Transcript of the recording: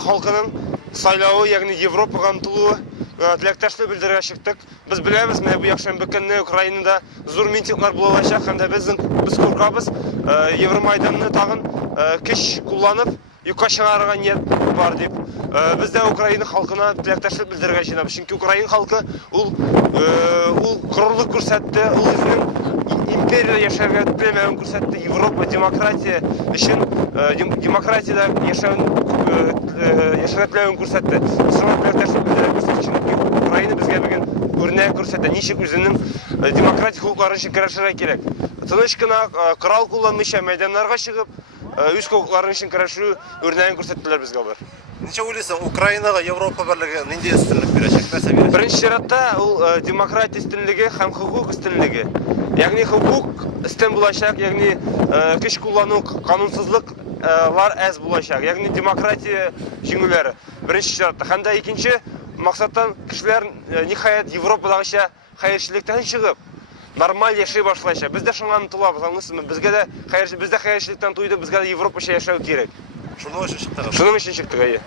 халкының сайлауы, ягни Европаға ынтылуы тілектешлік білдірге шықтық. Біз білеміз, бу якшембі күні Украинада зор митинглар болачак, һәм дә біз куркабыз, Евромайданны тагын көч кулланып, юкка чыгарырга ният бар дип. Biz de Ukrayna halkına tilektaşlık bildirgen jynabız. Çünkü Ukrayna halkı ul kuruluk görsetdi, ul özünün imperiyada yaşayan tilемегин көрсетті. Европа демократия için demokratiyada yaşayan tilемегин көрсетті. Sonra tilektaşlık bildirgen көрсетті. Çünkü Ukrayna bizge bugün örnek көрсетті. Ничек özünün demokratik hukuklарын şinkireşirge керек. Тыныч кына курал кулланмыйча мәйданнарга чыгып, үз хукукларын шинкирешу örнегин көрсеттилер безге алар. Ниче уйлыйсың, Украинаға Европа бірлігі нендей үстінлік берешек? Бірінші шаратта ол демократия үстінлігі һәм хукук үстінлігі. Яғни хукук үстін болашақ, яғни күш куллану, канунсызлыклар әз болашақ. Яғни демократия жеңулері. Бірінші шаратта. Һәм дә икенче мақсаттан кешеләр ниһаят Европадагыча хәерчелектән чыгып, нормаль яшәй башлайча. Без дә шуңа ынтылабыз, аңлыйсызмы? Безгә дә хәерчелектән туйды, безгә дә Европача яшәү кирәк. Шуның өчен чыктыгыз. Шуның өчен чыктык, әйе.